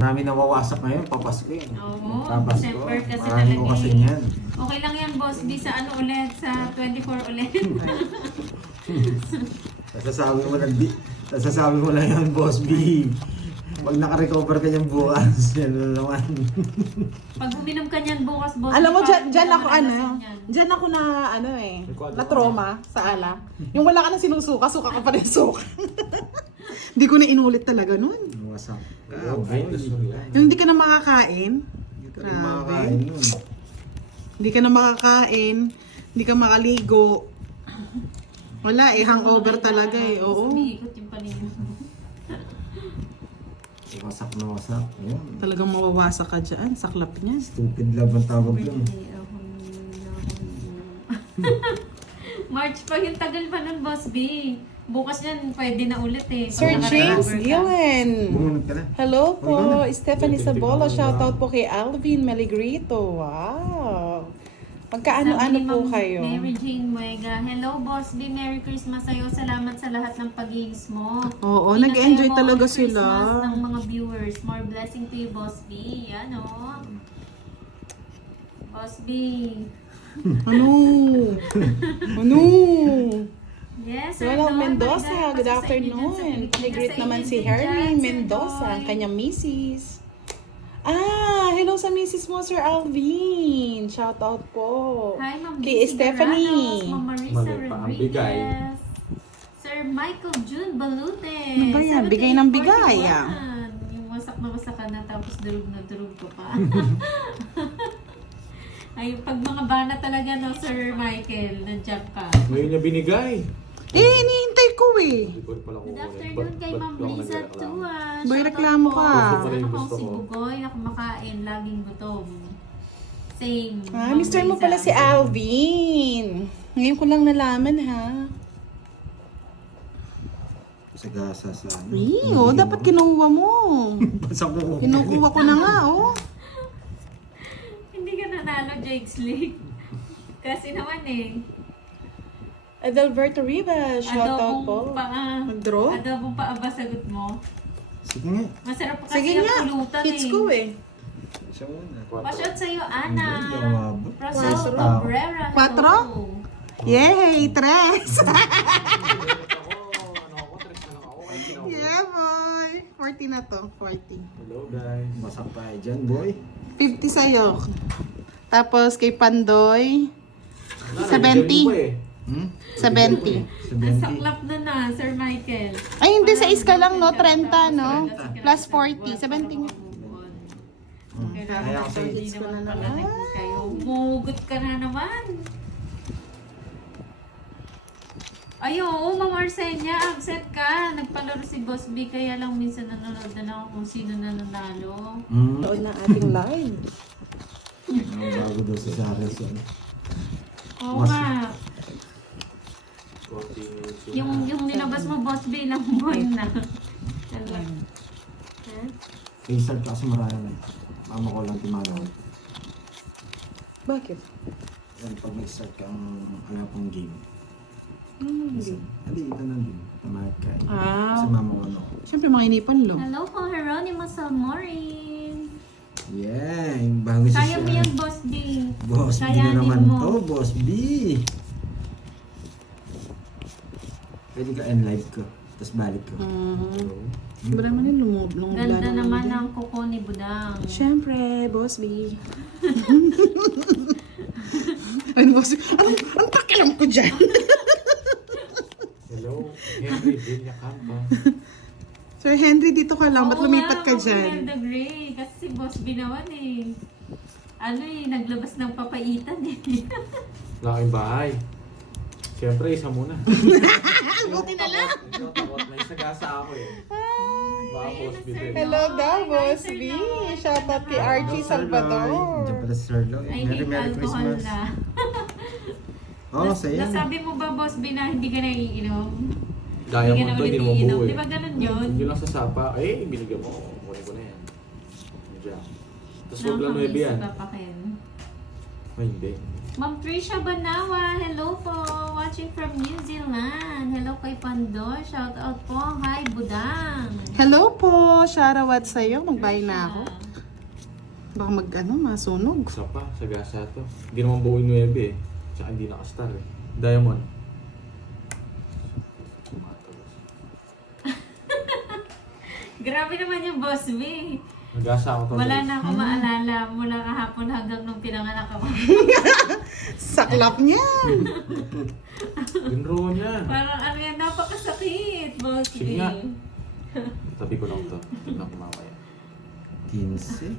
Marami nawawasak ngayon, papasko yun. Oo, Papasko. December kasi Marami ko talaga kasi eh. yan. Okay lang yan, boss. Di sa ano ulit, sa 24 ulit. Sasasabi mo lang yan, Boss B. Pag naka-recover ka niyan bukas, yan na naman. Pag uminom ka niyan bukas, boss. Alam mo, di pa- dyan di ako ka ano, malalasing yan. dyan ako na na trauma sa ala. Yung wala ka nang sinusuka, suka ka pa rin suka. Hindi ko na inulit talaga nun. Wasak. Oh, Yung hindi ka na makakain, Hindi ka rin makakain nun. hindi ka na makakain, hindi ka makaligo. Wala eh, hangover talaga eh, oo. Umiikot yung paningin mo. Wasak na wasak. Ayan. Talagang mawawasak ka dyan, saklap niya. Stupid love ang tawag dun. March pa, yung tagal pa nun, Boss B. Bukas yan, pwede na ulit eh. Sir Pag James naka-recover ka. Gillen. Bumunod ka na. Hello po, Ay, Stephanie Sabola. Shoutout po kay Alvin Maligrito. Wow. Magkaano-ano Sabi ni po Ma'am kayo? Mary Jane Muega. Hello, Boss B. Merry Christmas sa'yo. Salamat sa lahat ng pag-gigs mo. Oo, Pinasaya nag-enjoy mo talaga ang sila. Christmas ng mga viewers. More blessing to you, Boss B. Yan, oh. Boss B. Ano? Ano? Yes, Sir Ronald Don. Mendoza, Maligayang good Pasko sa inyo dyan sa afternoon. Pilipinas. Pag-greet Sa naman inyo si din Hermie dyan, Sir Mendoza, Don. kanyang misis. Hello sa misis mo, Sir Alvin. Shoutout po. Hi, Ma'am Kay Lizzie Stephanie. Dorados, Ma'am Marisa Mali pa ang bigay. Rodriguez. Sir Michael June Balute. Ano ba yan? Bigay ng bigay, 7841. Yung wasak na wasak ka na tapos durug na durug ka pa. Ay, pag mga bana talaga no, Sir Michael, nandiyan ka. Ngayon niya binigay. Hinihintay ko eh. Hindi ko pala Good kukunin. afternoon kay Ma'am Lisa Tua. Boy, reklamo ka. Gusto ko rin, Sana kung gusto si ko. Bugoy na kumakain, laging gutom. Same. Mister mo pala si Alvin. Ngayon ko lang nalaman ha. Sagasa sa ano. Dapat kinuha mo. Basta ko. Kinukuha ko na nga, oh. Hindi ka nanalo, Jakes League. Kasi naman eh. Adalberto Rivas, shoutout po. Adobong paa. Mag-draw? Adobong paa ba sagot mo? Sige nga. Masarap pa kasi Sige ang nga, pulutan hits eh. ko eh. Siya muna. Pa-shot sa'yo, Ana. Hindi, lumabot. Rosel Quatro. Cabrera. hello. Quatro? Yay! Tres! Yeah, boy! 40 na to. 40. Hello guys. Wasak tayo dyan, boy. 50 sa'yo. Tapos kay Pandoy, Wala, 70. nabigyan mo pa eh. 70. Ang saklap na Sir Michael. Ay, hindi. Sa iska lang, no? 30, no? Plus 40. 70 nga. Kailangan Kaya natin kasi hindi hits ko naman na pala naman. nag-hits kayo. Umugot ka na naman. Ay, oo, Ma'am Arsenia, absent ka. Nagpalaro si Boss B, kaya lang minsan nanonood na lang ako kung sino nananalo. Noon na ating live. Bago daw si Saris. Oo nga. Continue. Yung nilabas mo, Boss B, ilang buwan na. Ano? Ha? Facer kasi marami. Mama ko lang tumalaw. Bakit? Yan, pag nag-start ka ang pang game. Hindi. Hindi, ito na din. Tamahit ka. Ah. Sa mama ko, no? Siyempre, mga inipan lang. Hello po, Jeronimo Salmorin. Yeah, yung bago siya. Kaya mo yan, Boss B. Boss B na Kayanin naman mo. to, Boss B. Pwede ka end live ko. Tapos balik ko. Iba naman yun, lumublang Ganda naman ang kuko ni Budang. Siyempre, Boss B. Ano, Boss B? Ang pakialam ko dyan. Hello, Henry Villacampa. Sir Henry, dito ka lang. Ba't Oo lumipat ka nga, dyan? Ganda Gray. Kasi si Boss B naman eh. Ano eh, naglabas ng papaitan eh. Laking bahay. Siyempre, isa muna. Buti na lang. Ikaw takot. May sagasa ako eh. Baka Ayun post na, video. sir. Hello daw, Hi, Boss Sir B. Lloyd. Shoutout kay Archie Hello, Sir Lloyd. Diyan Salvador. pala si Sir Lloyd. I Merry hate Merry alcohol Christmas. na. Oo, saya. Nasabi mo ba, Boss B, na hindi ka naiinom? Daya Hindi mo ka na to, ulit hindi mo iinom. buo eh. Di ba ganun yun? Yun lang sa sapa. Eh, binigyan mo. Kunin ko na yan. Diyan. Tapos huwag lang 9 yan. Papakin. Ay, hindi. Ma'am Trisha Banawa, hello po. watching from New Zealand. Hello kay Pandoy. Shout out po. Hi, Budang. Hello po! Shoutout sa'yo. Magbahay na ako. Baka masunog. Isa pa, sa gasa to. Hindi naman buo yung 9 eh. Tsaka hindi nakastar eh. Diamond. Grabe naman yung Boss B. Nagasa ako to. Wala guys. na ako maalala mula kahapon hanggang nung pinanganak ako. Saklap niya! Ginro niya. Parang ano yan, napakasakit, Boss B. Sige nga. Tabi ko lang to. Tignan ko mamaya. 15.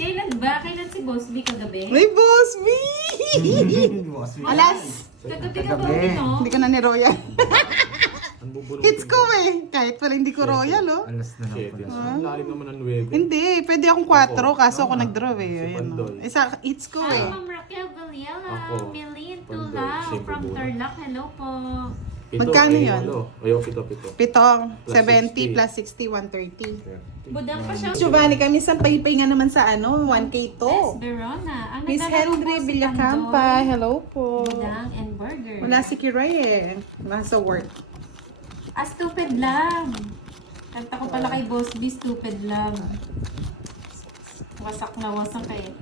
Kailan ba? Kailan si Boss B kagabi? May Boss B! Alas! Kagabi ka ba no? Hindi ka na ni Royal. Ang bubunutin. Hits ko eh. Kahit pala hindi ko Royal oh. Alas na lang Shit, pala. ang lalim naman ng 9. Hindi, pwede akong 4 kaso ako Tama. nag-draw eh. Si Ayan, oh. Pandoy. Isa, hits ko Hi, eh. Ma'am Raquel Villela. Ako. Milin Pandoy, Tulao siyempre from buo. Tarlac. Hello po. Magkano yun? Ayaw, pito. 7, Plus 70 60. plus 60, 130. Budang pa siya. Giovanni, kami sa paypay nga naman sa 1K to. Yes, Verona. Ang Miss naglalaro Henry po si Villacampa, Pandoy, hello po. Budang and Burger. Wala si Kiray eh. Nasa work. Stupid Love. Kanta ko pala kay Boss B, Stupid Love. Wasak na wasak eh.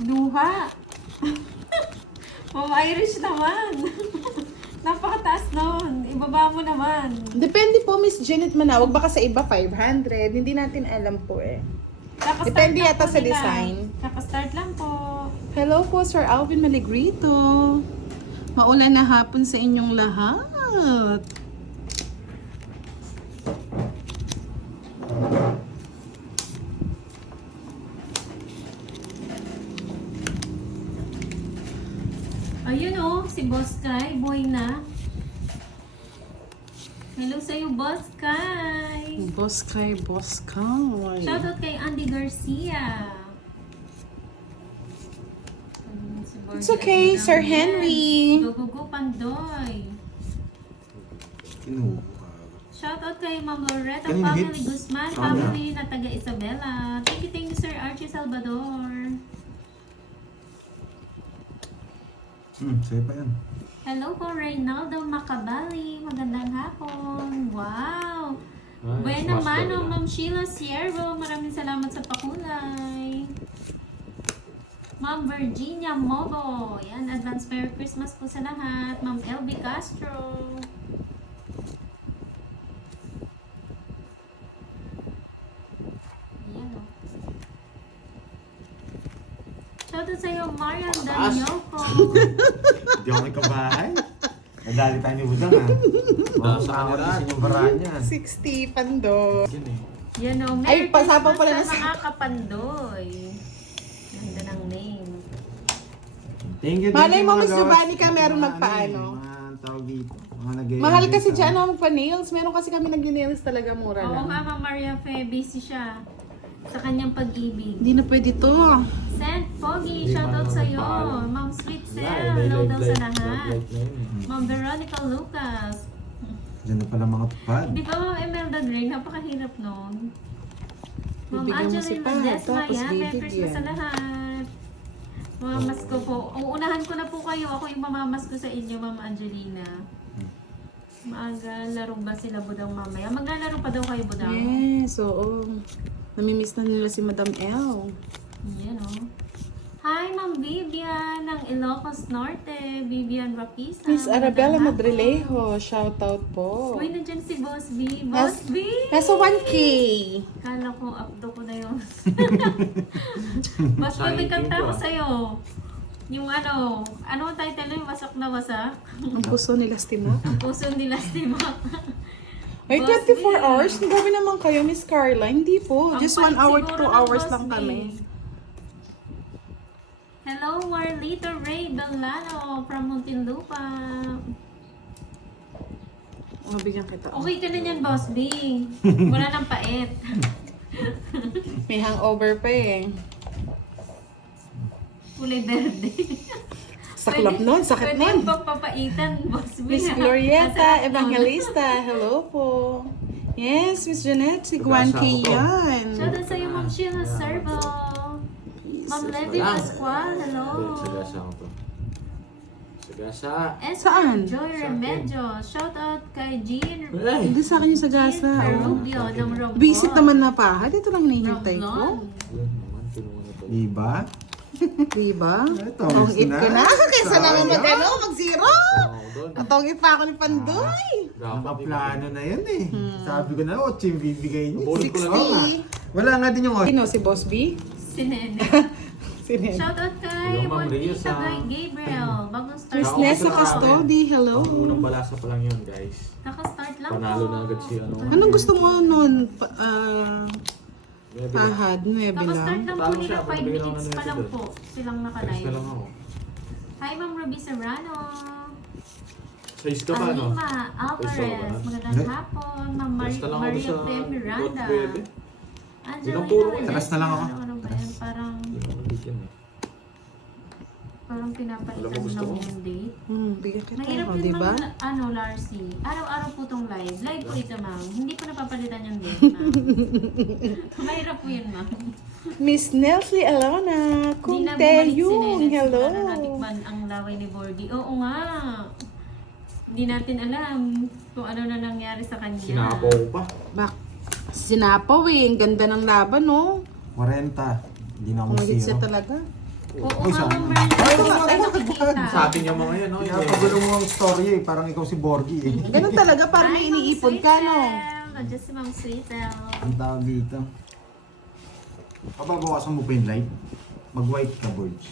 Luha. Ma'am Irish naman. Napakataas nun. Ibaba mo naman. Depende po, Miss Janet Manawag. Baka sa iba 500. Hindi natin alam po eh. Kakastart Depende lang yata po sa nila. design. Kakastart lang po. Hello po, Sir Alvin Maligrito. Maulan na hapon sa inyong lahat. Ayun oh, si Boss Kai. Boy na. Hello sa'yo, Boss Kai. Boss Kai, Boss Kai. Shoutout kay Andy Garcia. It's okay, Sir Henry. Go, go, go, Pandoy. Kinuha. Shoutout kay Ma'am Loretta Kanina Family hits. Guzman, Sana. family na taga Isabela. Thank you, Sir Archie Salvador. Sa'yo pa yan. Hello po, Reynaldo Macabali. Magandang hapon. Wow. Buena mano, Ma'am Sheila Siervo. Maraming salamat sa pakulay. Ma'am Virginia Mobo. Yan, advance Merry Christmas po sa lahat. Ma'am LB Castro. Yan o. Shoutout sa'yo, Marian Danyoko. Hindi ako nagkabahay. Nadali tayo ni Budang ha. Baka Sa sa kanila. yung baraan niya. 60 pando. Yan eh. Yan o. Ay, Merry pasabang pala Christmas na sa mga kapandoy. Ganda ng name. Thank you. Malay mo, mga Miss gawas. Giovanni ka, meron Mga magpaano. Mga tawag dito. Mga nag- Mahal kasi dyan ang pa-nails. Meron kasi kami nag-nails talaga mura Oo lang. nga, Ma'am Maria Fe, busy siya sa kanyang pag-ibig. Hindi na pwede to. Sent Pogi, Hindi shoutout man sa'yo. magpaalam. Ma'am Sweet Cell, Wala, hello daw sa live lahat. na yun eh. Ma'am Veronica Lucas. Diyan na pala mga tupad. Di ba Ma'am Emelda Gray, napakahirap nun. Ma'am Bibigyan mo si Angeline Pa, Ledesma, tapos yan. Merry bibigyan. Christmas sa lahat. Mamamas ko po. Uunahan ko na po kayo. Ako yung mamamas ko sa inyo, Ma'am Angelina. Maaga, laro ba sila Budang mamaya? Maglalaro pa daw kayo Budang? Yes, oo. Namimiss na nila si Madam L. Yan o. Hi, Ma'am Vivian ng Ilocos Norte. Vivian Rapisa. Miss Arabella Magandang Madrilejo, shoutout po. hapon. Uy, nandiyan si Boss B. Boss B! Nasa 1K. Kala ko, updo ko na yun. Boss B, may kanta ko sa'yo. Yung ano ang title na yung wasak na wasak? Ang puso nila Stimo. Ang puso nila si Mac. Ay, Boss 24 B. hours? Grabe naman kayo, Miss Carla. Hindi po. Just 1 hour, 2 hours lang kami. Hello, Marlito Ray Bellano from Muntinlupa. Mabigyan kita. Okay ka na yan, Boss B. Wala nang pait. May hangover pa eh. Kulay verde. Saklap nun, sakit Pwede nun. yung pagpapaitan, Boss B. Miss Glorieta Masarap nun. Evangelista, hello po. Yes, Miss Jeanette, si Juan K. yan. Shoutout sa'yo, Ma'am Sheila Servo. Ma'am Levy Wala. Pascual, hello. Sa gasa ko to. Sagasa. Saan? Joy Remedyo. Shout out kay Jean Ay! Hindi sa akin yung sagasa. Oh. Rubio ng Roblon. Visit naman na pa. Dito lang hinihintay ko. Roblon. Yun naman, pinuha na to. Diba? Diba? Ito, Tong miss it ko na. Kaysa naman mag-ano, mag-zero. Ako doon. Atong it pa ako ni Pandoy. Nakaplano na yun eh. Sabi ko na, 8 yung bibigay niyo. Nabulot ko lang. 60. Wala nga din yung 8. Sino? Si Boss B? Si Nene. Sino? Shout out kay Hello, Ma'am Juanita Rhea sa- Gabriel. Bagong start. Miss Ako Nessa sa Custody, hello. Ang unang balasa pa lang yun, guys. Naka-start lang Panalo po. na agad si ano. Anong gusto mo nun? Maybe Pahad, 9 Naka-start lang. lang po Talo nila. siya, 5 pagbigyan ako minutes ng pa lang message po. Silang Text naka-live. na lang ako. Hi, Ma'am Ruby Serrano. Size ka pa, no? Alima Alvarez. Ano? Magandang hapon. Ma'am Basta lang ako Maria sa Fe Miranda. God, bebe. Angelina Ilang puro eh. Talas na lang ako. Ano ba yan? Parang Hindi ko mabigyan eh. parang Alam pinapalitan mo, gusto ng ko. yung date. Bigyan kita Mahirap ko, yun, diba? Ma'am, Larcy. Araw-araw po itong live. Live po ito, ma'am. Hindi po napapalitan yung date, ma'am. Mahirap po yun, ma'am. Miss Nelsie Alona, Di kung na bumalik si Teyong, Nene. hello. Siguro natikman ang laway ni Borgie. Oo nga. Hindi natin alam kung ano na nangyari sa kanya. Sinabaw ko pa. Bak, sinapaw eh, ang ganda ng laban, no? 40. Hindi na ako Magit siya zero. talaga. Oo Uy, nga, sabi- Ma'am Merlin. Ay, Hindi wag, tayo wag, nakikita. Sa atin yung mga yan, no? Pinapagulo mo ang story eh. Parang ikaw si Borgie eh. Ganun talaga, parang may Hi, Ma'am iniipon ka, no? Sweetel. Nandiyan si Ma'am Sweetel. Ang tawag dito. Pababawasan mo pa yung light. Mag-white ka, Borge.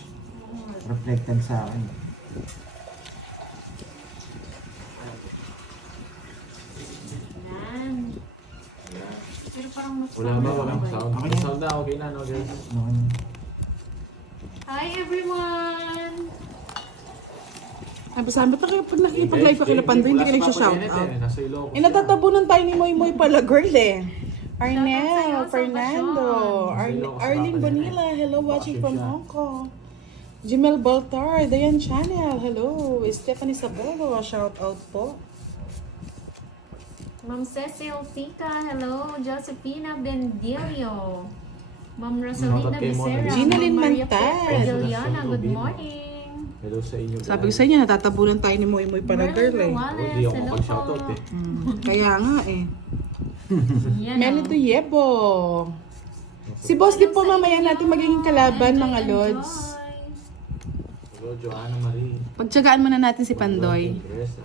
Reflected sa akin. Yan. Pero parang mas Wala ba? Walang sound. Okay May na. sound na, okay na, no, guys? Okay. Hi, everyone! Ay, basahan, ba't nakikipag-live ka kila Pandoy, hindi ka nagsha-shoutout? Nasa Ilocos. Eh, natatabunan tayo ni Moy Moy pala, girl eh. Shoutout Arnel, sa'yo, Fernando, Salvation. Arlene Bonilla, hello, watching from Hong Kong. Jimel Baltar, Dayan Channel, hello. Stephanie Sabolo, shout out po. Ma'am Cecil Tika, hello. Josephina Bendilio. Ma'am Rosalina Shoutout kay Mona. Becerra. Gina Lynn Ma'am Maria Mantad. Pepe Juliana, good morning. Hello sa inyo, guys. Sabi ko sa inyo, natatabunan tayo ni Moy Moy pala, girl eh. Wallace, Hindi ako hello po. makapag-shoutout eh. Kaya nga eh. Yan, Melito oh. Yebo. Si Boss din po mamaya natin magiging kalaban, Enjoy, mga lods. enjoy. Hello, Joanna Marie. Pagtsagaan muna natin si Pandoy. Teresa.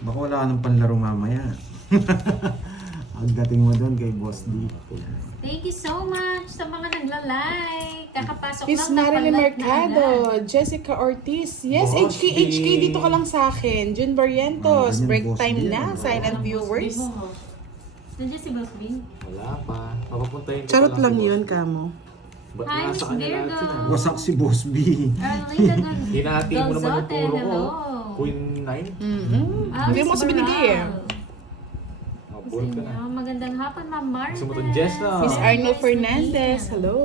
Baka wala ka ng panlaro mamaya. Ang dating mo doon kay Boss D. Thank you so much sa mga nagla-like. Kakapasok Miss lang Marilyn napag-like na Mercado, agad. Jessica Ortiz. Yes, Boss HK, D. dito ka lang sa akin. June Barrientos, ganyan, break Boss time D, na, ano? silent Boss viewers. B mo. Nandiyan si Boss B. Wala pa. Papapuntahin ko Charot pa lang si yun, Boss. kamo. Ba't Hi, nasa Miss kanya lahat Virgo. sila? Wasak si Boss B. Arlene Hinati mo naman yung Galzote, puro ko. hello. Queen 9. Hindi Miss mo kasi binigay eh. Baral. Oh, Sa puro ka na. inyo. Magandang hapon, Ma'am Marta. Gusto mo tong Jess na? Miss Arnold Fernandez, hello.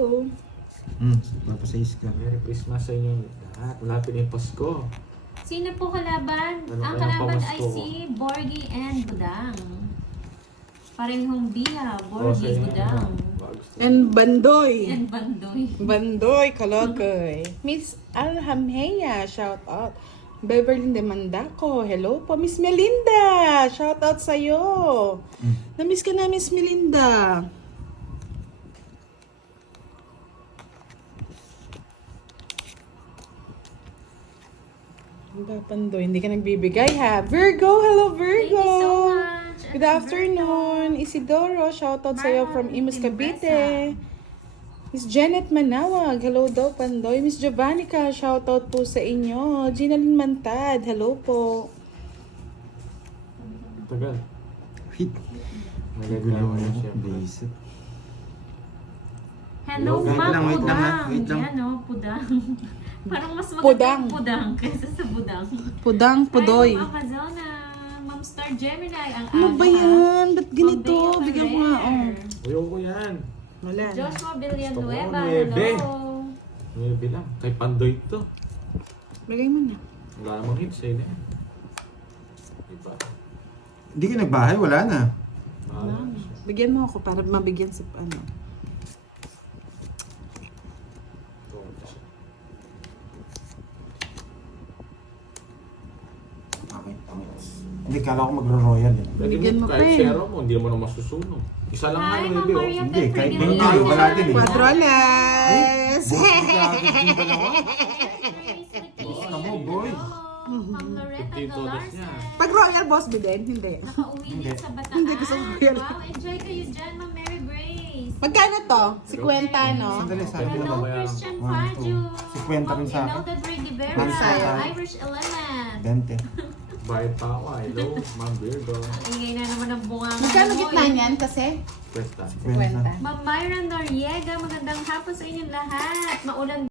Papasayis ka. Merry Christmas sa inyo lahat. Malapit na yung Pasko. Sino po kalaban? Ano Ang kaya kalaban pamasko ay ko? si Borgie and Budang. Parehong biya, Oh, sa Borgie, inyo, Budang. baka gusto mo. And Bandoy. And Bandoy. Bandoy, Kalokoy. Miss Alhamheya, shout out. Beverly de Mandaco, hello po. Miss Melinda, shout out sa'yo. Na-miss ka na, Miss Melinda. Pandoy, hindi ka nagbibigay ha. Virgo, hello Virgo. Thank you so much. Good afternoon. Isidoro, shoutout sa'yo from Imus Cavite. Miss Janet Manawag, hello daw Pandoy. Miss Jovannica, shoutout po sa inyo. Ginalyn Mantad, hello po. Tagal. Hit. Maganda Gulo mo mo. yun, syempre. Basic. Hello, Wait Ma'am lang, wait lang, ha? Pudang. Wait lang. Yan, oh, Pudang. Parang mas maganda Pudang. yung Pudang kaysa sa Budang. Pudang, Pudoy. Hi, Ma'am Amazona. Ma'am Star Gemini. Ang Ano aga, ba ha? yan? Ba't ganito? Ma'am Bea Bigyan mo nga, oh. Ferrer. Ayoko yan. Wala na. Joshua Villanueva. Nuebe. Hello. May bilang. Kay Pandoy to. Bigay mo na. Wala namang hits eh. Diba? Hindi ka nagbahay, wala na. Wala. Bigyan mo ako para mabigyan sa ano. Hindi, kala ko magro-royal eh. Pwede Bigyan mo mo, kahit pa eh. zero mo, hindi mo na masusunog. Isa lang Hi, ano, Ma'am maybe, oh. Maria Hindi, kahit Pepper. ganun tayo, wala din eh. Quadroles! Bukas ka akin yung dalawa. Ano mo, boy? Ma'am Loretta 15 todos Galarza. niya. Pag Royal Boss Biden, hindi. Nakauwi Hindi. din sa Bataan. Hindi gusto ko yan. Wow, enjoy kayo dyan, Ma'am Mary Grace. Magkano to? 50, no? Sandali, sabi Pwede ko Hello, ba? ba? Christian 1, Faju. 2, 50 rin sa akin. Imelda Rivera. Mansaya. Irish Element. 20. Bayad pa ako, hello, Ma'am Virgo. Ingay na naman ang bunga. Magkano gitna niyan kasi? Pwesta. 50. Ma'am Myra Noriega, magandang hapon sa inyong lahat. Maulan